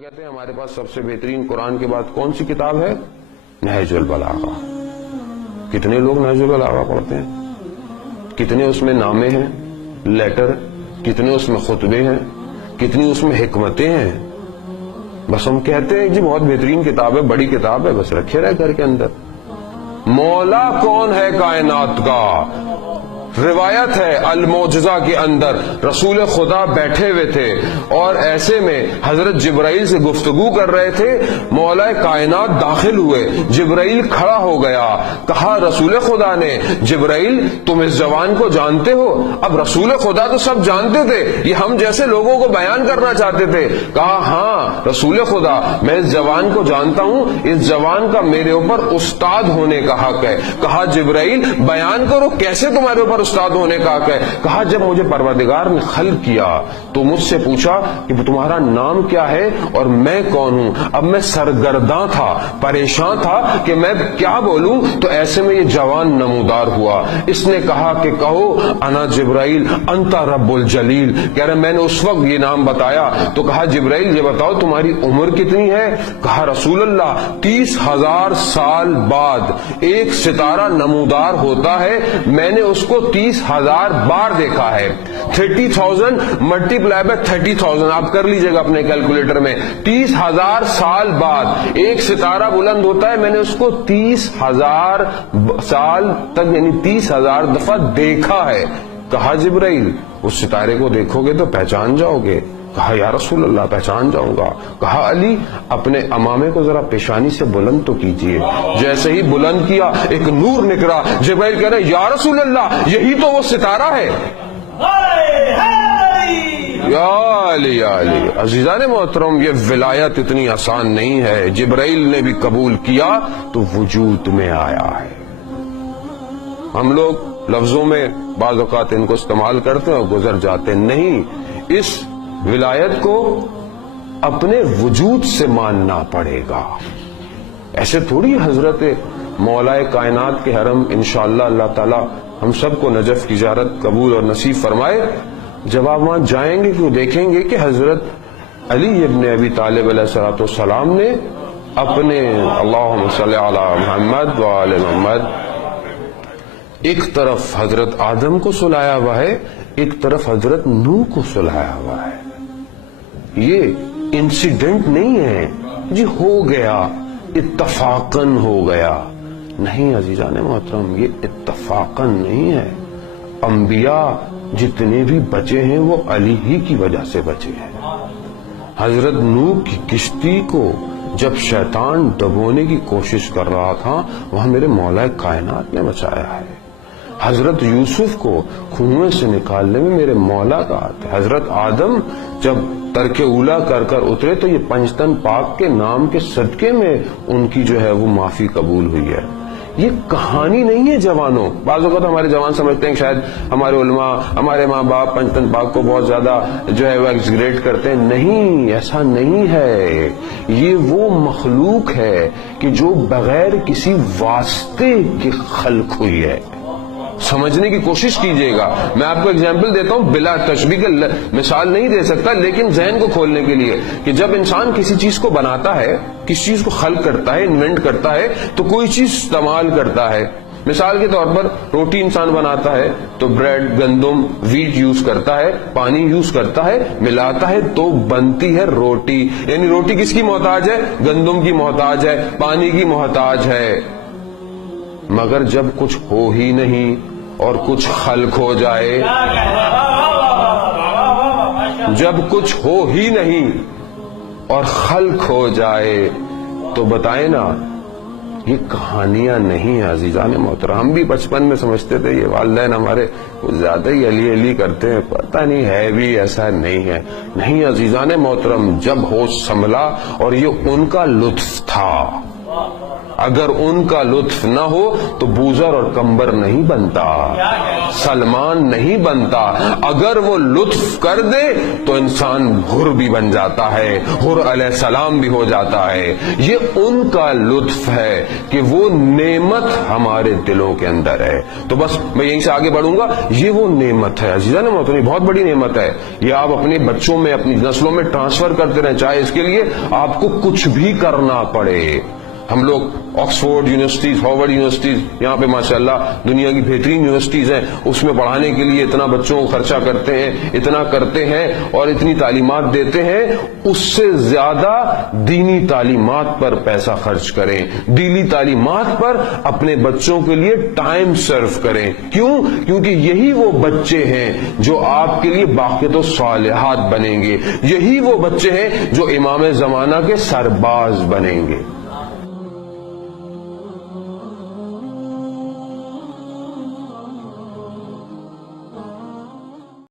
کہتے ہیں ہمارے پاس سب سے بہترین قرآن کے بعد کون سی کتاب ہے؟ نہج البلاغہ۔ کتنے لوگ نہج البلاغہ پڑھتے ہیں؟ کتنے اس میں نامے ہیں، لیٹر، کتنے اس میں خطبے ہیں، کتنی اس میں حکمتیں ہیں؟ بس ہم کہتے ہیں جی بہت بہترین کتاب ہے، بڑی کتاب ہے، بس رکھے رہے گھر کے اندر۔ مولا کون ہے کائنات کا؟ روایت ہے المعجزہ کے اندر رسول خدا بیٹھے ہوئے تھے اور ایسے میں حضرت جبرائیل سے گفتگو کر رہے تھے، مولا کائنات داخل ہوئے، جبرائیل کھڑا ہو گیا، کہا رسول خدا نے جبرائیل تم اس جوان کو جانتے ہو؟ اب رسول خدا تو سب جانتے تھے، یہ ہم جیسے لوگوں کو بیان کرنا چاہتے تھے۔ کہا ہاں رسول خدا میں اس جوان کو جانتا ہوں، اس جوان کا میرے اوپر استاد ہونے کا حق ہے۔ کہا جبرائیل بیان کرو کیسے تمہارے اوپر استاد ہونے کا حق ہے؟ کہا جب مجھے پروردگار نے خلق کیا تو مجھ سے پوچھا کہ تمہارا نام کیا ہے اور میں کون ہوں۔ اب میں سرگرداں تھا، پریشان تھا کہ میں کیا بولوں، تو ایسے میں یہ جوان نمودار ہوا۔ اس نے کہا کہ کہو انا جبرائیل انت رب الجلیل، کہہ رہے میں نے اس وقت یہ نام بتایا تو کہا جبرائیل یہ بتاؤ تمہاری عمر کتنی ہے؟ کہا رسول اللہ 30,000 سال بعد ایک ستارہ نمودار ہوتا ہے، میں نے اس کو 30,000 بار دیکھا ہے۔ 30,000 ملٹیپلائی بائی 30,000 آپ کر لیجئے گا اپنے کیلکولیٹر میں۔ 30,000 سال بعد ایک ستارہ بلند ہوتا ہے، میں نے اس کو 30,000 سال تک یعنی 30,000 دفعہ دیکھا ہے۔ کہا جبرائیل اس ستارے کو دیکھو گے تو پہچان جاؤ گے؟ کہا یا رسول اللہ پہچان جاؤں گا۔ کہا علی اپنے امامے کو ذرا پیشانی سے بلند تو کیجئے۔ جیسے ہی بلند کیا ایک نور نکلا، جبرائیل کہہ رہے یا رسول اللہ یہی تو وہ ستارہ ہے۔ یا علی یا علی۔ عزیزان محترم یہ ولایت اتنی آسان نہیں ہے، جبرائیل نے بھی قبول کیا تو وجود میں آیا ہے۔ ہم لوگ لفظوں میں بعض اوقات ان کو استعمال کرتے ہیں اور گزر جاتے ہیں، نہیں، اس ولایت کو اپنے وجود سے ماننا پڑے گا۔ ایسے تھوڑی حضرت مولا کائنات کے حرم انشاءاللہ اللہ تعالی ہم سب کو نجف کی زیارت قبول اور نصیب فرمائے، جب آپ وہاں جائیں گے تو دیکھیں گے کہ حضرت علی ابن ابی طالب علیہ السلام نے اپنے اللہم صلی علی محمد وآل محمد ایک طرف حضرت آدم کو سلایا ہوا ہے، ایک طرف حضرت نوح کو سلایا ہوا ہے۔ یہ انسیڈنٹ نہیں ہے جی ہو گیا اتفاقاً ہو گیا، نہیں عزیزان محترم یہ اتفاقاً نہیں ہے۔ انبیاء جتنے بھی بچے ہیں وہ علی ہی کی وجہ سے بچے ہیں۔ حضرت نوح کی کشتی کو جب شیطان ڈبونے کی کوشش کر رہا تھا وہاں میرے مولا کائنات نے بچایا ہے۔ حضرت یوسف کو کنویں سے نکالنے میں میرے مولا کا ہاتھ ہے۔ حضرت آدم جب ترک اولا کر کر اترے تو یہ پنجتن پاک کے نام کے صدقے میں ان کی جو ہے وہ معافی قبول ہوئی ہے۔ یہ کہانی نہیں ہے جوانوں۔ بعض اوقات ہمارے جوان سمجھتے ہیں کہ شاید ہمارے علماء ہمارے ماں باپ پنجتن پاک کو بہت زیادہ جو ہے وہ ایگزیگریٹ کرتے ہیں، نہیں ایسا نہیں ہے۔ یہ وہ مخلوق ہے کہ جو بغیر کسی واسطے کی خلق ہوئی ہے۔ سمجھنے کی کوشش کیجئے گا، میں آپ کو اگزامپل دیتا ہوں، بلا تشبیہ کا مثال نہیں دے سکتا لیکن ذہن کو کھولنے کے لیے، کہ جب انسان کسی چیز کو بناتا ہے، کسی چیز کو خلق کرتا ہے، انوینٹ کرتا ہے تو کوئی چیز استعمال کرتا ہے۔ مثال کے طور پر روٹی انسان بناتا ہے تو بریڈ، گندم، ویٹ یوز کرتا ہے، پانی یوز کرتا ہے، ملاتا ہے تو بنتی ہے روٹی۔ یعنی روٹی کس کی محتاج ہے؟ گندم کی محتاج ہے، پانی کی محتاج ہے۔ مگر جب کچھ ہو ہی نہیں اور کچھ خلق ہو جائے، جب کچھ ہو ہی نہیں اور خلق ہو جائے تو بتائیں نا، یہ کہانیاں نہیں ہیں عزیزان محترم۔ ہم بھی بچپن میں سمجھتے تھے یہ والدین ہمارے کچھ زیادہ ہی علی علی کرتے ہیں، پتہ نہیں ہے بھی ایسا نہیں ہے۔ نہیں عزیزان محترم، جب ہوش سنبھلا اور یہ ان کا لطف تھا۔ اگر ان کا لطف نہ ہو تو بوزر اور کمبر نہیں بنتا، سلمان نہیں بنتا۔ اگر وہ لطف کر دے تو انسان حر بھی بن جاتا ہے، حر علیہ السلام بھی ہو جاتا ہے۔ یہ ان کا لطف ہے کہ وہ نعمت ہمارے دلوں کے اندر ہے۔ تو بس میں یہیں سے آگے بڑھوں گا، یہ وہ نعمت ہے عزیزان محترم، بہت بڑی نعمت ہے۔ یہ آپ اپنے بچوں میں، اپنی نسلوں میں ٹرانسفر کرتے رہیں، چاہے اس کے لیے آپ کو کچھ بھی کرنا پڑے۔ ہم لوگ آکسفورڈ یونیورسٹیز، ہارورڈ یونیورسٹیز، یہاں پہ ماشاءاللہ دنیا کی بہترین یونیورسٹیز ہیں، اس میں پڑھانے کے لیے اتنا بچوں کو خرچہ کرتے ہیں، اتنا کرتے ہیں اور اتنی تعلیمات دیتے ہیں، اس سے زیادہ دینی تعلیمات پر پیسہ خرچ کریں، دینی تعلیمات پر اپنے بچوں کے لیے ٹائم صرف کریں۔ کیوں؟ کیونکہ یہی وہ بچے ہیں جو آپ کے لیے باقیت و صالحات بنیں گے، یہی وہ بچے ہیں جو امام زمانہ کے سرباز بنیں گے۔